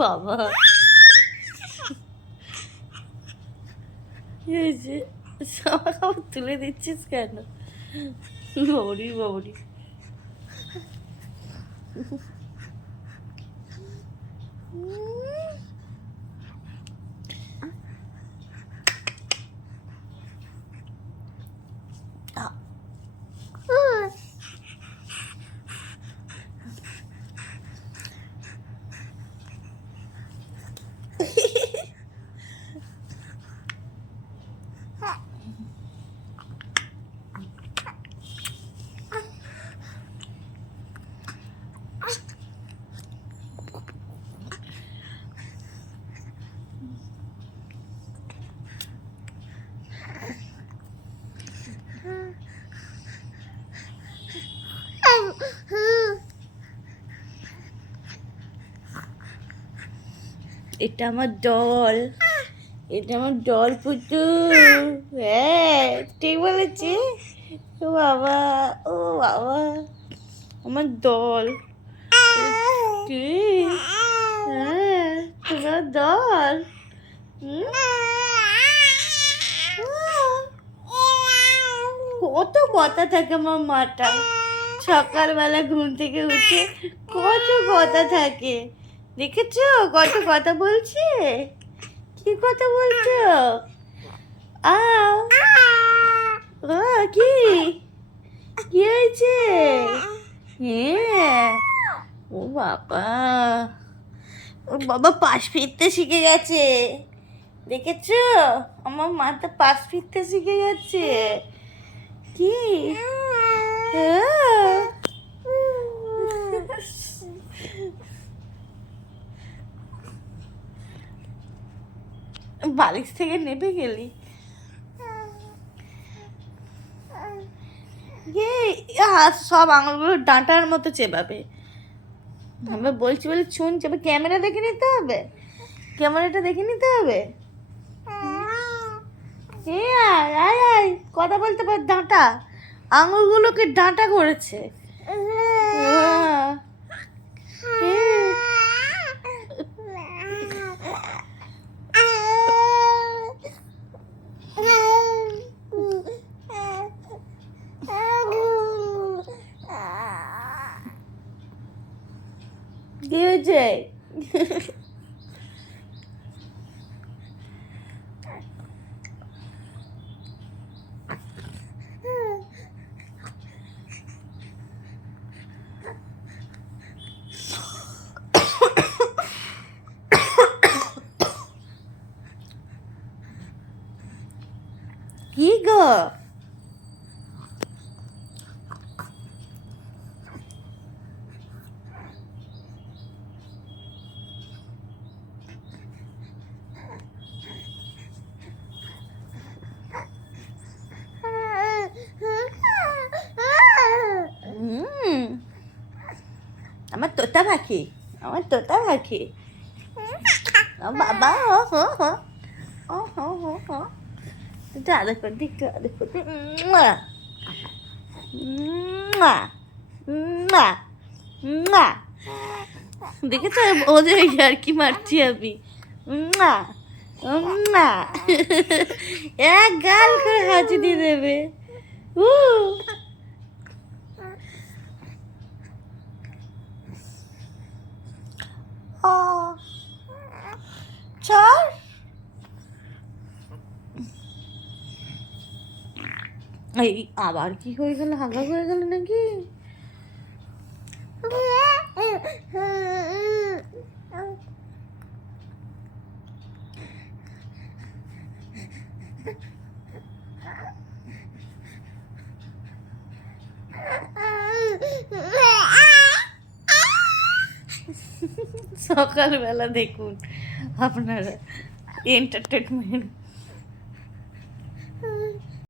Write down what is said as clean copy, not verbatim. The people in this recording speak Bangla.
বাবা কি হয়েছে? সবাই খাবার তুলে দিচ্ছিস কেন? বাবরি বাবরি এটা আমার ডল, এটা আমার ডল পুটু। হ্যাঁ ঠিক বলেছি। ও বাবা, ও বাবা, আমার ডল। কি? হ্যাঁ তোমার ডল। কত কথা থাকে আমার মাটা, সকালবেলা ঘুম থেকে উঠে কত কথা থাকে। দেখেছো কত কথা বলছে? কি কথা বলছো? ও কি কি হয়েছে? হ্যাঁ ও বাবা, ও বাবা পাশ ফিরতে শিখে গেছে। দেখেছো আমার মাথা পাশ ফিরতে শিখে গেছে। কি বালিশ থেকে নেমে গেলি? হাত সব আঙুলগুলো ডাঁটার মতো চেবাবে। আমরা বলছি বলে শুনছি, আবার ক্যামেরা দেখে নিতে হবে, ক্যামেরাটা দেখে নিতে হবে। আয় আয় আয়, কথা বলতে পার, ডাঁটা আঙুলগুলোকে ডাঁটা করেছে। কি হয়েছে? কি গো? আমার তোতা পাখি, আমার তোতা পাখি। বাবা ও হো হো, ও হো হো হো, একটু আদর করে দিই, একটু আদর করে দিই। দেখেছো ওদের আর কি মারছি আমি। এক গাল করে হাঁচি দিয়ে দেবে। ছাড়, এই আবার কি হয়ে গেল? হাগা হয়ে গেল নাকি? সকালবেলা দেখুন আপনারা এন্টারটেনমেন্ট।